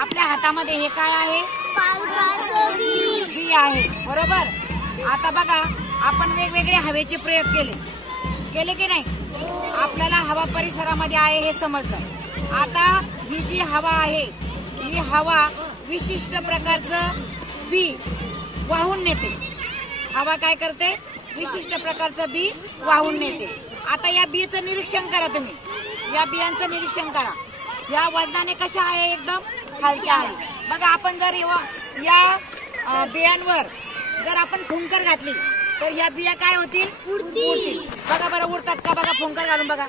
आपल्या हातामध्ये हे काय आहे? पालकाचं बी. बी आहे, बरोबर. आता बघा, आपण वेगवेगळे हवेचे प्रयोग केले की नाही? आपल्याला हवा परिसरामध्ये आहे हे समजलं. आता ही जी हवा आहे, ही हवा विशिष्ट प्रकारचं बी वाहून नेते. हवा काय करते? विशिष्ट प्रकारचं बी वाहून नेते. आता या बीचं निरीक्षण करा तुम्ही. या बियांचं निरीक्षण करा. या वजनाने कशा आहे? एकदम हलक्या आहे. बघा, आपण जर या बियांवर जर आपण फुंकर घातली तर या बिया काय होतील? उडतील. बघा बरं, उडतात का? बघा, फुंकर घालून बघा,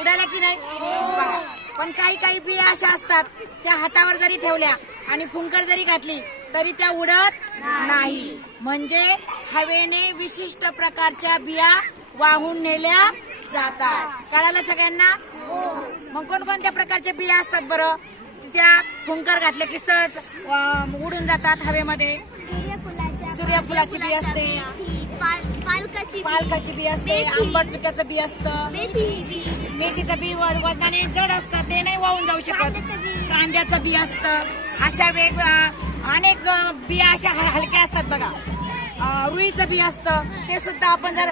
उडाल्या की नाही? बघा. पण काही बिया अशा असतात, त्या हातावर जरी ठेवल्या आणि फुंकर जरी घातली तरी त्या उडत नाही. म्हणजे हवेने विशिष्ट प्रकारच्या बिया वाहून नेल्या जातात. कळालं सगळ्यांना? मग कोणकोणत्या प्रकारच्या बिया असतात बरं? त्या फुंकर घातले की सहज उडून जातात हवेमध्ये. सूर्यफुलाची बी असते, पालकाची बी असते, आंबट चुक्याचं बी असतं, मेथीचं बी वजनाने जड असतं, ते नाही वाहून जाऊ शकत. कांद्याचं बी असतं. अशा अनेक बिया अशा हलक्या असतात बघा. रुईचं बी असतं, ते सुद्धा आपण जर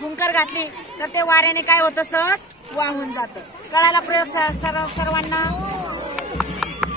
फुंकर घातली तर ते वाऱ्याने काय होतं? सहज वाहून जातं. कळाला प्रयोग सर्वांना?